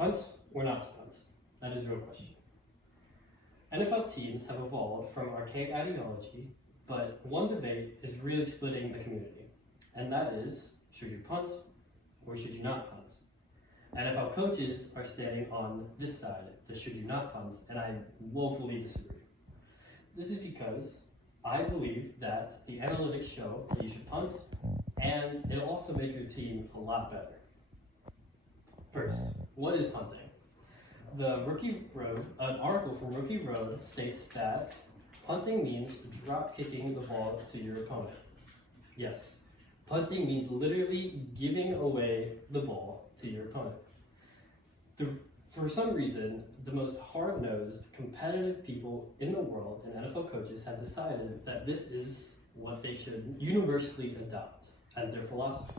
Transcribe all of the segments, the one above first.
Punt or not to punt? That is a real question. NFL teams have evolved from archaic ideology, but one debate is really splitting the community, and that is, should you punt or should you not punt? NFL coaches are standing on this side, the should you not punt, and I woefully disagree. This is because I believe that the analytics show that you should punt, and it'll also make your team a lot better. First, what is punting? An article from Rookie Road states that punting means drop kicking the ball to your opponent. Yes, punting means literally giving away the ball to your opponent. For some reason, the most hard-nosed, competitive people in the world and NFL coaches have decided that this is what they should universally adopt as their philosophy.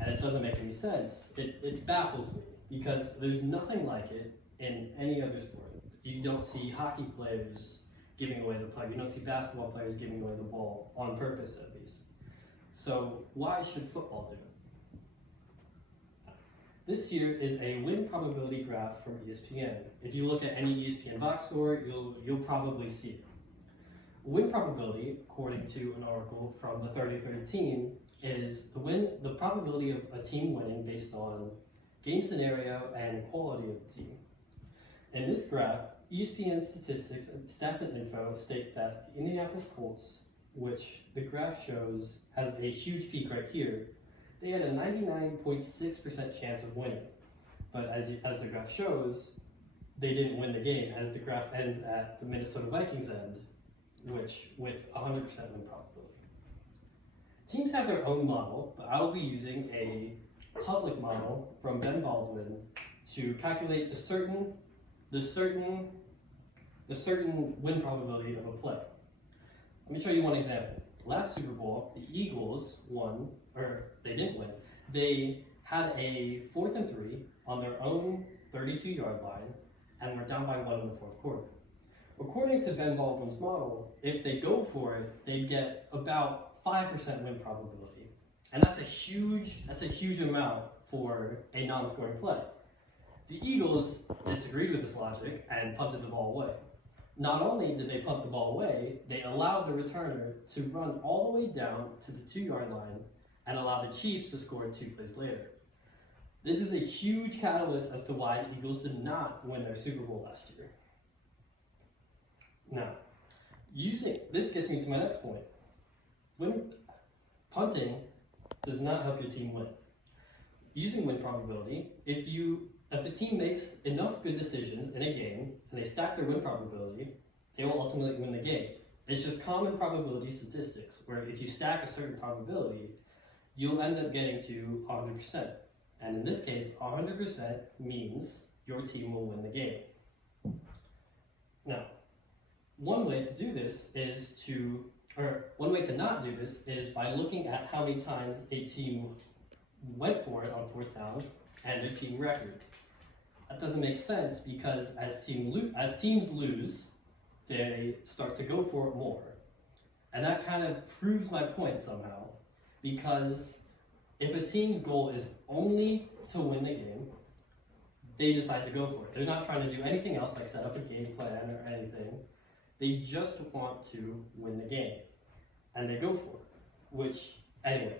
And it doesn't make any sense. It baffles me because there's nothing like it in any other sport. You don't see hockey players giving away the puck. You don't see basketball players giving away the ball on purpose, at least. So why should football do it? This here is a win probability graph from ESPN. If you look at any ESPN box score, you'll probably see it. Win probability, according to an article from the 3013, is the probability of a team winning based on game scenario and quality of the team. In this graph, ESPN statistics, stats and info state that the Indianapolis Colts, which the graph shows has a huge peak right here, they had a 99.6% chance of winning. But as the graph shows, they didn't win the game, as the graph ends at the Minnesota Vikings end, which with 100% win probability. Teams have their own model, but I will be using a public model from Ben Baldwin to calculate the certain win probability of a play. Let me show you one example. Last Super Bowl, the Eagles won, or they didn't win. They had a 4th and 3 on their own 32-yard line and were down by 1 in the 4th quarter. According to Ben Baldwin's model, if they go for it, they'd get about 5% win probability. And that's a huge amount for a non-scoring play. The Eagles disagreed with this logic and punted the ball away. Not only did they punt the ball away, they allowed the returner to run all the way down to the 2-yard line and allow the Chiefs to score 2 plays later. This is a huge catalyst as to why the Eagles did not win their Super Bowl last year. Now, this gets me to my next point. Punting does not help your team win. Using win probability, if a team makes enough good decisions in a game and they stack their win probability, they will ultimately win the game. It's just common probability statistics, where if you stack a certain probability, you'll end up getting to 100%. And in this case, 100% means your team will win the game. Now, one way to not do this is by looking at how many times a team went for it on 4th down and their team record. That doesn't make sense because as teams lose, they start to go for it more. And that kind of proves my point somehow, because if a team's goal is only to win the game, they decide to go for it. They're not trying to do anything else like set up a game plan or anything. They just want to win the game. And they go for it. Which, anyway.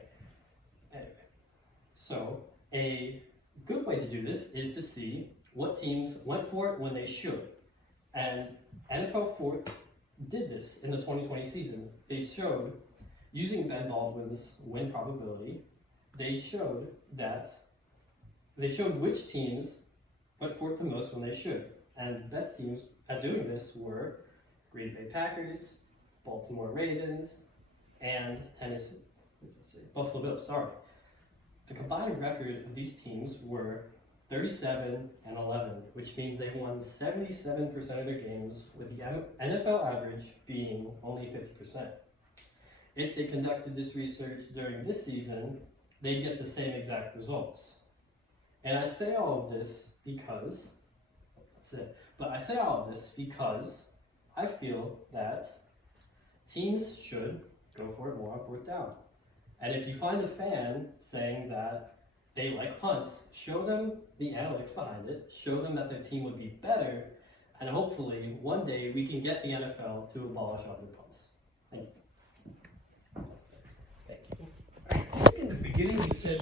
So, a good way to do this is to see what teams went for it when they should. And NFL did this in the 2020 season. They showed, using Ben Baldwin's win probability, they showed which teams went for it the most when they should. And the best teams at doing this were Green Bay Packers, Baltimore Ravens, and Buffalo Bills, sorry. The combined record of these teams were 37-11, which means they won 77% of their games, with the NFL average being only 50%. If they conducted this research during this season, they'd get the same exact results. And I say all of this because, I feel that teams should go for it more on 4th down. And if you find a fan saying that they like punts, show them the analytics behind it, show them that their team would be better, and hopefully one day we can get the NFL to abolish other punts. Thank you. In the beginning, you said